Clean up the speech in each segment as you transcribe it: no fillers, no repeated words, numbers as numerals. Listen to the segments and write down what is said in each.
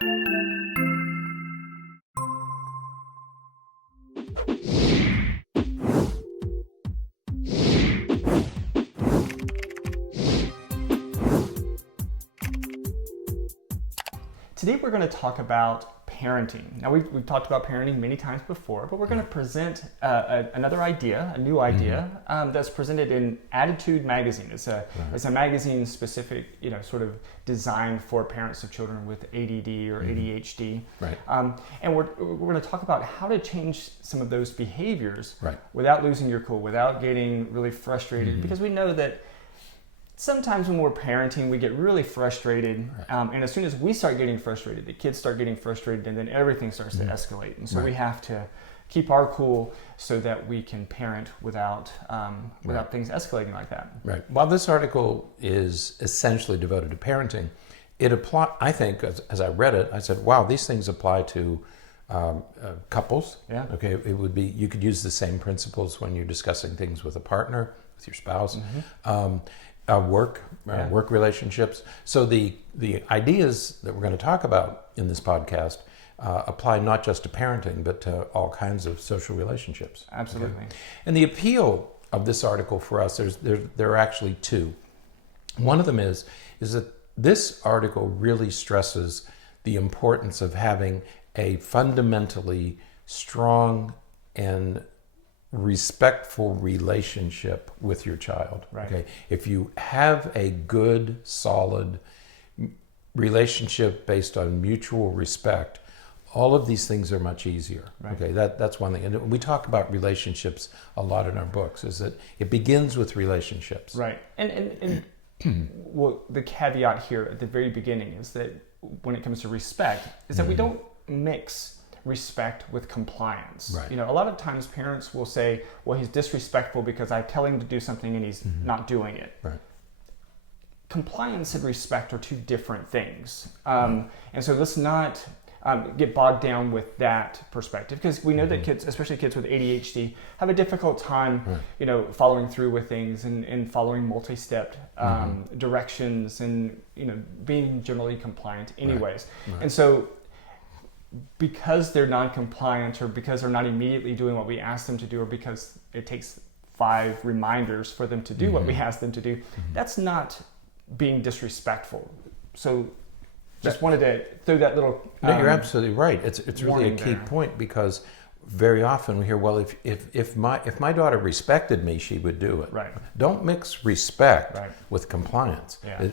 Today we're going to talk about parenting. Now we've talked about parenting many times before, but we're going to present another idea, a new idea that's presented in Attitude magazine. It's a magazine specific, sort of designed for parents of children with ADD or ADHD. Right. And we're going to talk about how to change some of those behaviors Right. without losing your cool, without getting really frustrated, because we know that sometimes when we're parenting, we get really frustrated, and as soon as we start getting frustrated, the kids start getting frustrated, and then everything starts to escalate. And so we have to keep our cool so that we can parent without things escalating like that. Right. While this article is essentially devoted to parenting, I think, as I read it, I said, wow, these things apply to couples. Yeah. Okay. It would be, you could use the same principles when you're discussing things with a partner, with your spouse. Work relationships. So the ideas that we're going to talk about in this podcast apply not just to parenting, but to all kinds of social relationships. Absolutely. Okay? And the appeal of this article for us, there are actually two. One of them is that this article really stresses the importance of having a fundamentally strong and respectful relationship with your child. Right. Okay. If you have a good, solid relationship based on mutual respect, all of these things are much easier. Right. Okay. That's one thing. And we talk about relationships a lot in our books, is that it begins with relationships. Right. And well, the caveat here at the very beginning is that when it comes to respect, is that we don't mix respect with compliance. Right. A lot of times parents will say, well, he's disrespectful because I tell him to do something and he's not doing it. Right. Compliance and respect are two different things. And so let's not get bogged down with that perspective, because we know that kids, especially kids with ADHD, have a difficult time, following through with things and following multi-step directions and, being generally compliant anyways. Right. And so because they're non-compliant, or because they're not immediately doing what we ask them to do, or because it takes 5 reminders for them to do what we ask them to do, that's not being disrespectful. So just wanted to throw that little No, you're absolutely right. It's really a key there. point, because very often we hear, well, if my daughter respected me, she would do it. Right. Don't mix respect Right. with compliance. Yeah.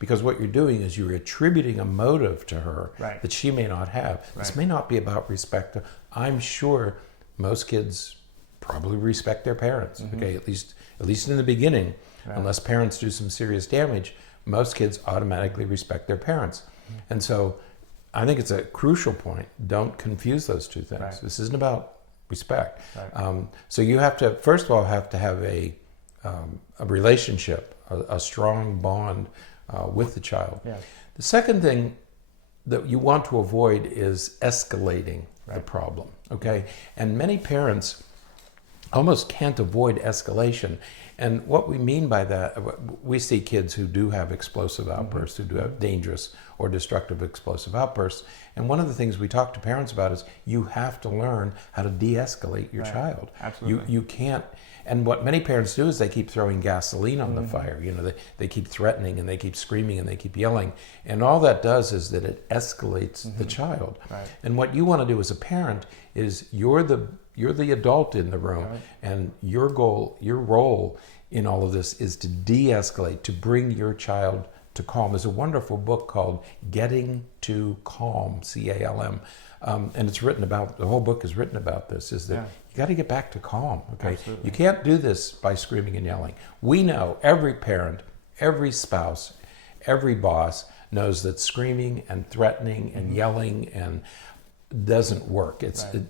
Because what you're doing is you're attributing a motive to her Right. that she may not have. Right. This may not be about respect. I'm sure most kids probably respect their parents. Okay, at least in the beginning, unless parents do some serious damage, most kids automatically respect their parents. And so I think it's a crucial point. Don't confuse those two things. Right. This isn't about respect. Right. So you have to, first of all, have a relationship, a strong bond with the child. Yeah. The second thing that you want to avoid is escalating the problem. Okay, and many parents almost can't avoid escalation. And what we mean by that, we see kids who do have explosive outbursts, who do have dangerous or destructive explosive outbursts. And one of the things we talk to parents about is you have to learn how to de-escalate your child. Absolutely. You can't. And what many parents do is they keep throwing gasoline on the fire. They keep threatening, and they keep screaming, and they keep yelling. And all that does is that it escalates the child. Right. And what you want to do as a parent is you're the adult in the room, and your role in all of this is to de-escalate, to bring your child to calm. There's a wonderful book called Getting to Calm, C-A-L-M, and it's written about, the whole book is written about this, is that you got to get back to calm, okay? Absolutely. You can't do this by screaming and yelling. We know, every parent, every spouse, every boss knows that screaming and threatening and yelling and doesn't work.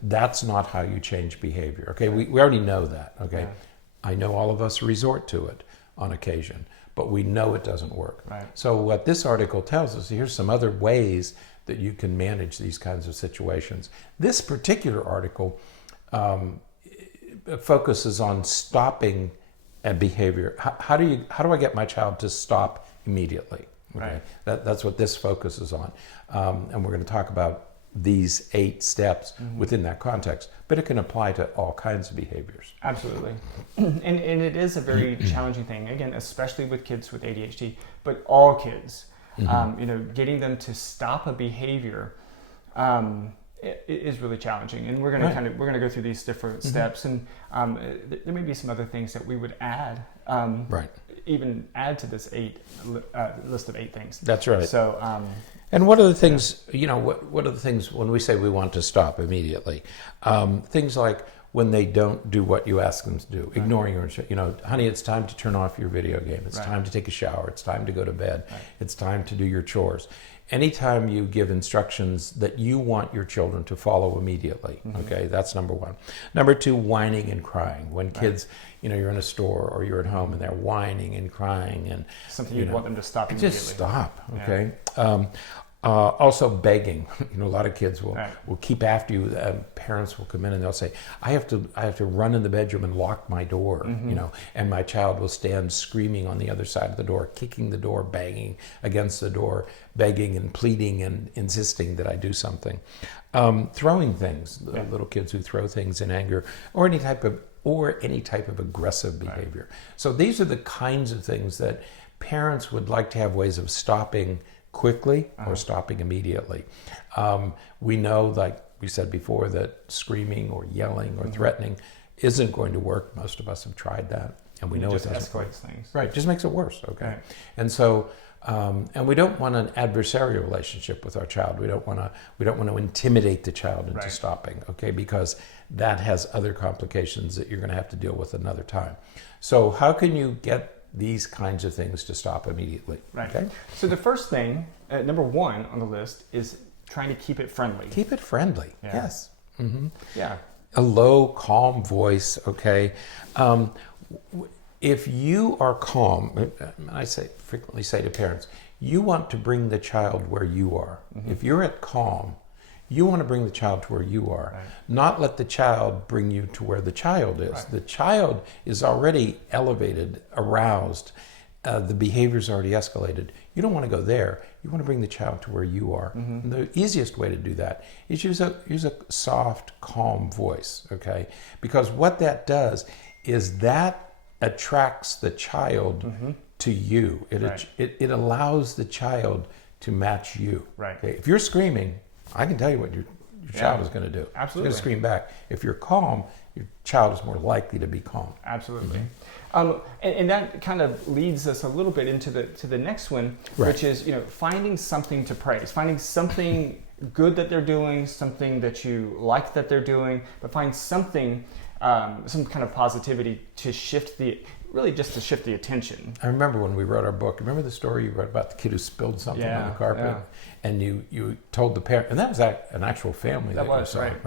That's not how you change behavior. Okay, we already know that. Okay, I know all of us resort to it on occasion, but we know it doesn't work. Right. So what this article tells us, here's some other ways that you can manage these kinds of situations. This particular article focuses on stopping a behavior. How do I get my child to stop immediately? Okay? Right. That's what this focuses on. And we're going to talk about these 8 steps within that context, but it can apply to all kinds of behaviors. Absolutely. And it is a very challenging thing, again, especially with kids with ADHD, but all kids. Getting them to stop a behavior it is really challenging, and we're going to we're going to go through these different steps, and there may be some other things that we would add, even add to this list of 8 things. That's right. So, and what are the things? What are the things when we say we want to stop immediately? Things like when they don't do what you ask them to do, ignoring your, honey, it's time to turn off your video game. It's time to take a shower. It's time to go to bed. It's time to do your chores. Anytime you give instructions that you want your children to follow immediately, okay, that's number 1. Number 2, whining and crying. When kids, you're in a store or you're at home and they're whining and crying and something you'd want them to stop immediately. Just stop, okay? Also begging. A lot of kids will keep after you. Parents will come in and they'll say, I have to run in the bedroom and lock my door, and my child will stand screaming on the other side of the door, kicking the door, banging against the door, begging and pleading and insisting that I do something. Throwing things, little kids who throw things in anger, or any type of aggressive behavior. So these are the kinds of things that parents would like to have ways of stopping quickly or stopping immediately. We know, like we said before, that screaming or yelling or threatening isn't going to work. Most of us have tried that, and we know it doesn't escalates things. Right, just makes it worse. Okay, and so and we don't want an adversarial relationship with our child. We don't want to intimidate the child into stopping. Okay, because that has other complications that you're going to have to deal with another time. So how can you get these kinds of things to stop immediately? Right. Okay? So the first thing, number 1 on the list, is trying to keep it friendly. Keep it friendly. Yes. Yeah. A low, calm voice. Okay. If you are calm, I frequently say to parents, you want to bring the child where you are. If you're at calm, you want to bring the child to where you are, not let the child bring you to where the child is. The child is already elevated, aroused. The behavior's already escalated. You don't want to go there. You want to bring the child to where you are. And the easiest way to do that is use a soft, calm voice, okay? Because what that does is that attracts the child to you. It allows the child to match you. Right. Okay? If you're screaming, I can tell you what your child is going to do. Absolutely. It's going to scream back. If you're calm, your child is more likely to be calm. Absolutely. And that kind of leads us a little bit into the next one, which is finding something to praise, finding something good that they're doing, something that you like that they're doing, but find something, some kind of positivity to shift the attention. I remember when we wrote our book. Remember the story you wrote about the kid who spilled something on the carpet, and you told the parent, and that was an actual family that was right.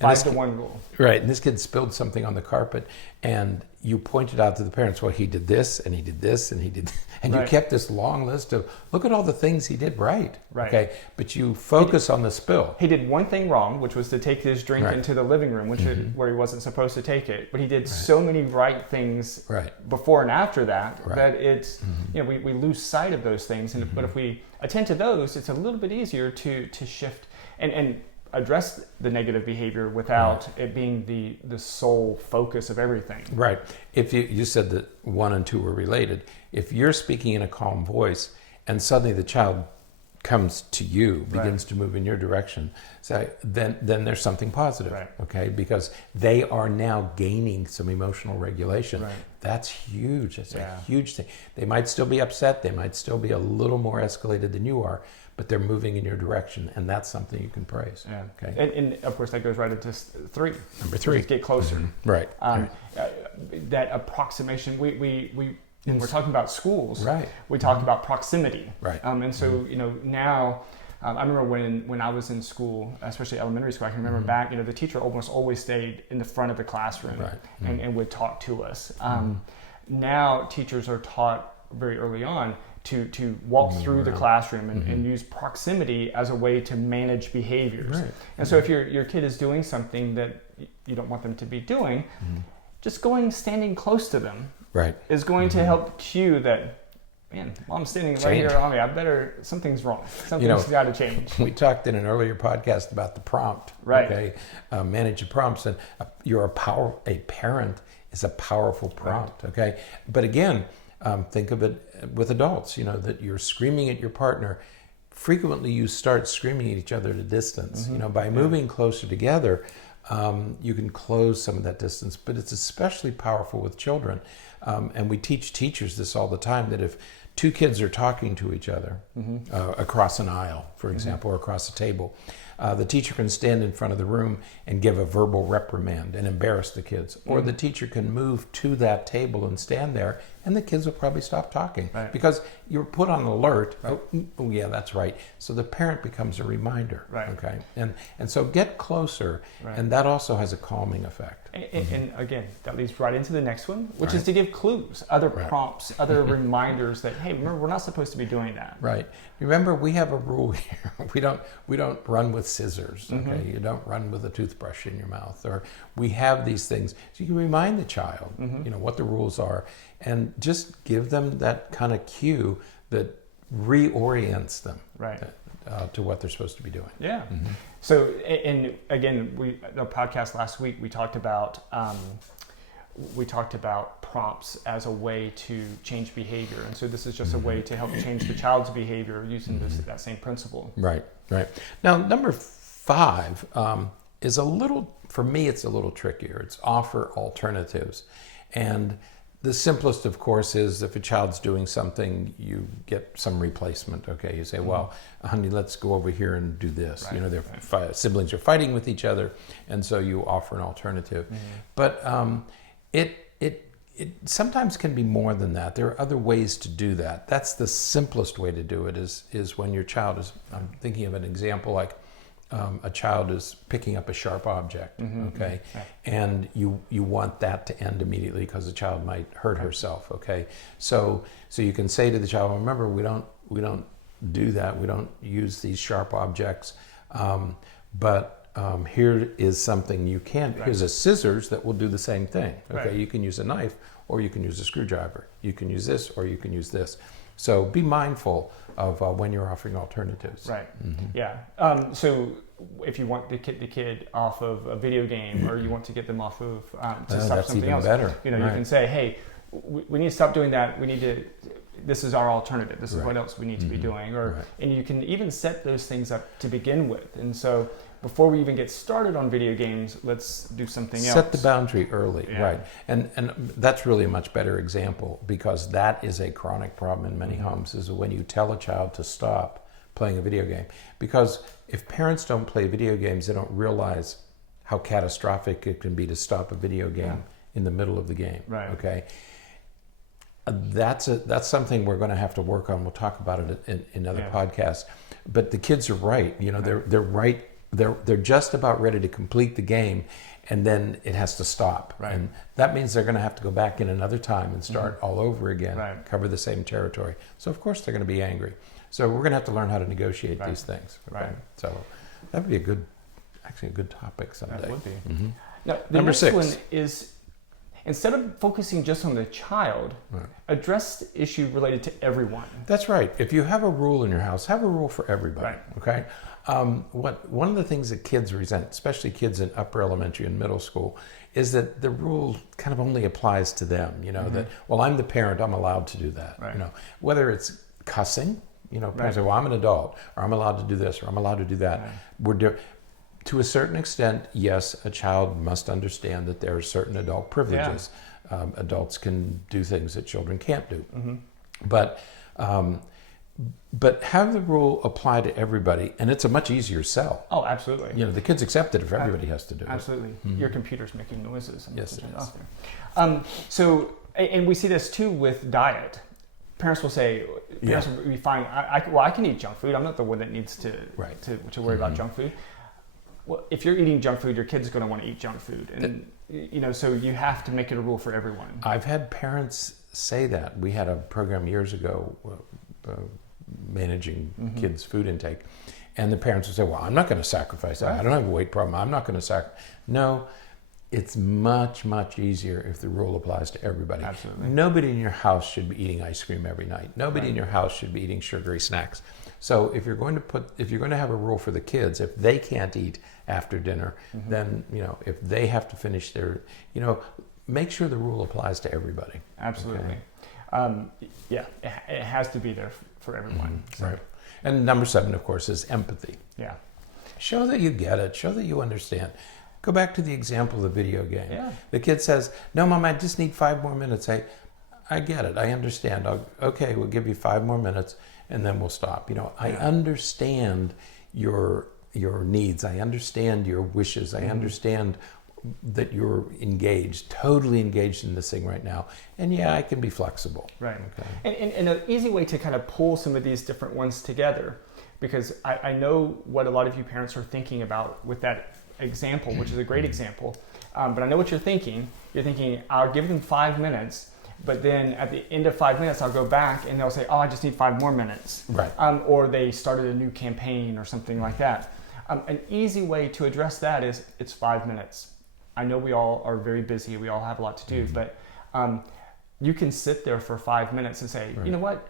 5-to-1 rule. Right, and this kid spilled something on the carpet, and you pointed out to the parents, well, he did this, and he did this, and he did, and you kept this long list of, look at all the things he did right. Okay, but you focus on the spill. He did one thing wrong, which was to take his drink into the living room, where he wasn't supposed to take it. But he did so many right things before and after that that it's we lose sight of those things. And but if we attend to those, it's a little bit easier to shift and address the negative behavior without it being the sole focus of everything. Right. If you said that 1 and 2 were related, if you're speaking in a calm voice and suddenly the child comes to you, begins to move in your direction, then there's something positive, okay? Because they are now gaining some emotional regulation. That's huge. That's a huge thing. They might still be upset. They might still be a little more escalated than you are, but they're moving in your direction, and that's something you can praise. Yeah. Okay. And of course, that goes right into 3. Number 3. Get closer. Right. That approximation. When we're talking about schools, we talk about proximity. And so, now, I remember when I was in school, especially elementary school, I can remember back, the teacher almost always stayed in the front of the classroom and would talk to us. Now, teachers are taught very early on to walk through the classroom and use proximity as a way to manage behaviors. And so if your kid is doing something that you don't want them to be doing, just standing close to them is going to help cue that man, Mom's standing right here on me. Something's wrong. Something's got to change. We talked in an earlier podcast about the prompt. Right. Okay. Manage your prompts, and a parent is a powerful prompt. Right. Okay. But again, think of it with adults. That you're screaming at your partner. Frequently, you start screaming at each other at a distance. By moving closer together, you can close some of that distance. But it's especially powerful with children. And we teach teachers this all the time, that if two kids are talking to each other across an aisle, for example, or across a table, the teacher can stand in front of the room and give a verbal reprimand and embarrass the kids. Or the teacher can move to that table and stand there, and the kids will probably stop talking. Right. Because you're put on alert. Right. Oh, yeah, that's right. So the parent becomes a reminder. Right. Okay. And so get closer, and that also has a calming effect. And again, that leads right into the next one, which is to give clues, other prompts, other reminders that, hey, remember, we're not supposed to be doing that. Right. Remember, we have a rule here. We don't run with scissors. Okay. You don't run with a toothbrush in your mouth. Or we have these things, so you can remind the child, what the rules are, and just give them that kind of cue that reorients them. Right. To what they're supposed to be doing. Yeah. So, and again, the podcast last week, we talked about prompts as a way to change behavior, and so this is just a way to help change the child's behavior using that same principle. Right. Now, number 5 is for me, it's a little trickier. It's offer alternatives, and the simplest, of course, is if a child's doing something, you get some replacement. Okay, you say, well, honey, let's go over here and do this. Right. Their siblings are fighting with each other, and so you offer an alternative. But it sometimes can be more than that. There are other ways to do that. That's the simplest way to do it, is when your child is, I'm thinking of an example like, a child is picking up a sharp object, okay, and you want that to end immediately because the child might hurt herself, okay. So you can say to the child, remember, we don't do that. We don't use these sharp objects, but here is something you can. Here's a scissors that will do the same thing. Okay, you can use a knife, or you can use a screwdriver. You can use this, or you can use this. So be mindful of when you're offering alternatives. Right. Yeah. So if you want the kid off of a video game, or you want to get them off of to stop something else, better. You can say, hey, we need to stop doing that. This is our alternative. This is what else we need to be doing. And you can even set those things up to begin with. And so before we even get started on video games, let's do something else. Set the boundary early, right. And that's really a much better example, because that is a chronic problem in many homes, is when you tell a child to stop playing a video game. Because if parents don't play video games, they don't realize how catastrophic it can be to stop a video game in the middle of the game. Right. Okay. That's something we're going to have to work on. We'll talk about it in other podcasts. But the kids are right. They're right. They're just about ready to complete the game, and then it has to stop. Right. And that means they're going to have to go back in another time and start all over again, cover the same territory. So of course they're going to be angry. So we're going to have to learn how to negotiate these things. Okay? Right. So that would be a good topic someday. That would be. Now, Number 6 one is, instead of focusing just on the child, address the issue related to everyone. That's right. If you have a rule in your house, have a rule for everybody. Right. Okay. One of the things that kids resent, especially kids in upper elementary and middle school, is that the rule kind of only applies to them. That, well, I'm the parent, I'm allowed to do that. Right. Whether it's cussing, parents say, well, I'm an adult, or I'm allowed to do this, or I'm allowed to do that. To a certain extent, yes, a child must understand that there are certain adult privileges. Adults can do things that children can't do. But have the rule apply to everybody, and it's a much easier sell. Oh, absolutely. The kids accept it if everybody has to do it. Absolutely. Your computer's making noises. Yes, it is. So, and we see this too with diet. Parents will say, will be fine. I can eat junk food. I'm not the one that needs to worry about junk food. Well, if you're eating junk food, your kid's going to want to eat junk food, and so you have to make it a rule for everyone. I've had parents say that. We had a program years ago, managing kids' food intake, and the parents would say, well, I'm not going to sacrifice that. I don't have a weight problem. I'm not going to sacrifice. No, it's much, much easier if the rule applies to everybody. Absolutely. Nobody in your house should be eating ice cream every night. Nobody in your house should be eating sugary snacks. So if you're going to have a rule for the kids, if they can't eat after dinner, then, if they have to finish their, make sure the rule applies to everybody. Absolutely. Okay? It has to be there for everyone. So. Right. And number 7, of course, is empathy. Yeah. Show that you get it. Show that you understand. Go back to the example of the video game. Yeah. The kid says, "No, Mom, I just need 5 more minutes." I get it. I understand. Okay, we'll give you 5 more minutes, and then we'll stop. I understand your needs. I understand your wishes. I understand that you're totally engaged in this thing right now. And I can be flexible. Right. Okay. And an easy way to kind of pull some of these different ones together, because I know what a lot of you parents are thinking about with that example, which is a great example. But I know what you're thinking. You're thinking, I'll give them 5 minutes, but then at the end of 5 minutes, I'll go back and they'll say, oh, I just need 5 more minutes. Right. Or they started a new campaign or something like that. An easy way to address that is it's 5 minutes. I know we all are very busy. We all have a lot to do, but you can sit there for 5 minutes and say, you know what?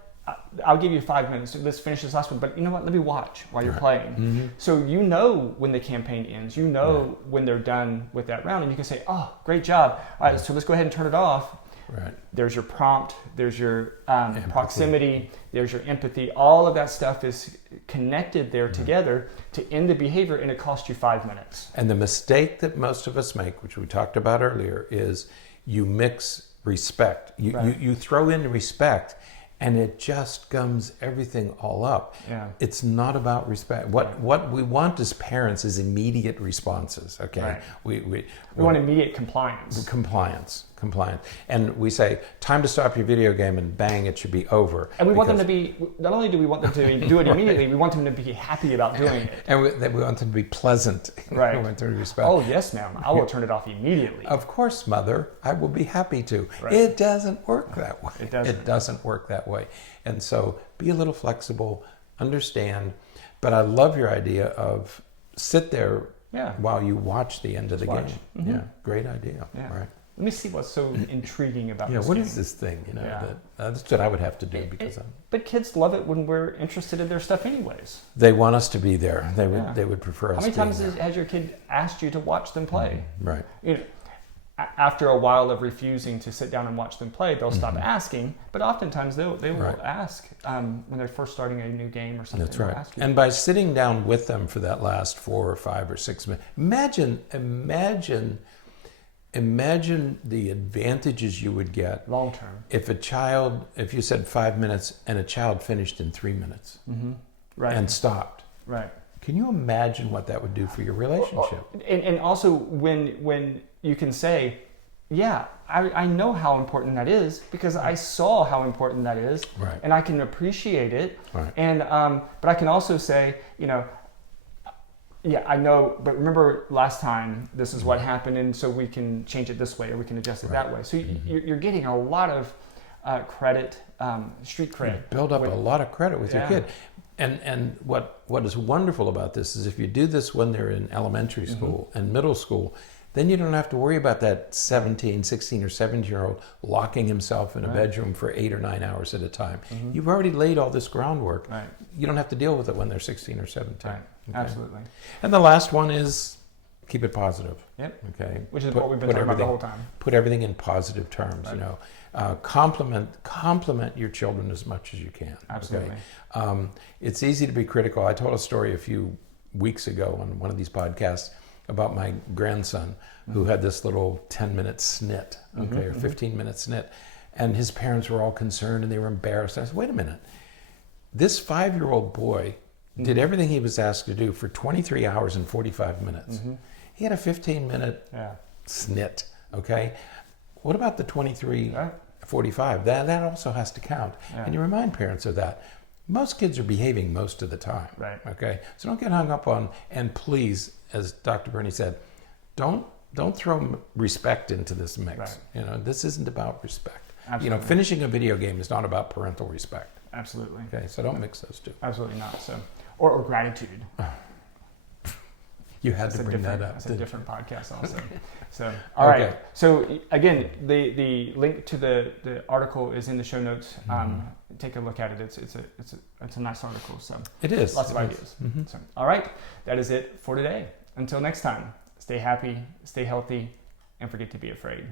I'll give you 5 minutes. Let's finish this last one. But you know what? Let me watch while you're playing. So when the campaign ends. When they're done with that round. And you can say, oh, great job. All right, so let's go ahead and turn it off. Right. There's your prompt. There's your proximity. There's your empathy. All of that stuff is connected there together to end the behavior, and it costs you 5 minutes. And the mistake that most of us make, which we talked about earlier, is you mix respect. You throw in respect, and it just gums everything all up. Yeah. It's not about respect. What we want as parents is immediate responses. Okay. Right. We want immediate compliance. Compliance. And we say, time to stop your video game, and bang, it should be over. And we want them to be, not only do we want them to do it immediately, we want them to be happy about doing it. And we want them to be pleasant. Right. We want them to respect. Oh, yes, ma'am. I will turn it off immediately. Of course, Mother. I will be happy to. Right. It doesn't work that way. It doesn't work that way. And so be a little flexible, understand. But I love your idea of sit there while you watch the end of the game. Mm-hmm. Yeah, great idea. Yeah. Right. Let me see what's so intriguing about this what game. is this thing? That's what I would have to do But kids love it when we're interested in their stuff anyways. They want us to be there. They would prefer us. How many times has your kid asked you to watch them play? Right. After a while of refusing to sit down and watch them play, they'll stop asking. But oftentimes they will ask when they're first starting a new game or something. That's right. And by sitting down with them for that last 4 or 5 or 6 minutes, imagine the advantages you would get long term if you said 5 minutes and a child finished in 3 minutes and stopped. Right. Can you imagine what that would do for your relationship? And also when you can say, I know how important that is because I saw how important that is, and I can appreciate it. Right. And but I can also say, I know, but remember last time this is what happened, and so we can change it this way or we can adjust it that way. So you're getting a lot of credit, street cred. You build up a lot of credit with your kid. And what is wonderful about this is if you do this when they're in elementary school and middle school, then you don't have to worry about that 17, 16, or 17-year-old locking himself in a bedroom for 8 or 9 hours at a time. You've already laid all this groundwork. Right. You don't have to deal with it when they're 16 or 17. Right. Okay? Absolutely. And the last one is keep it positive. Yep. Okay. Which is what we've been talking about the whole time. Put everything in positive terms. Right. Compliment your children as much as you can. Absolutely. Okay? It's easy to be critical. I told a story a few weeks ago on one of these podcasts about my grandson who had this little 10-minute snit, or 15-minute snit, and his parents were all concerned and they were embarrassed. I said, wait a minute. This 5-year-old boy did everything he was asked to do for 23 hours and 45 minutes. He had a 15-minute snit, okay? What about the 23, 45? That also has to count. And you remind parents of that. Most kids are behaving most of the time, okay? So don't get hung up on, and please, as Dr. Berney said, don't throw respect into this mix. Right. This isn't about respect. Absolutely. Finishing a video game is not about parental respect. Absolutely. Okay, so don't mix those two. Absolutely not. So, or gratitude. You had to bring that up. That's a different podcast also. So, all right. So again, the link to the article is in the show notes. Take a look at it. It's a nice article. So it is. Lots of ideas. So, all right. That is it for today. Until next time, stay happy, stay healthy, and forget to be afraid.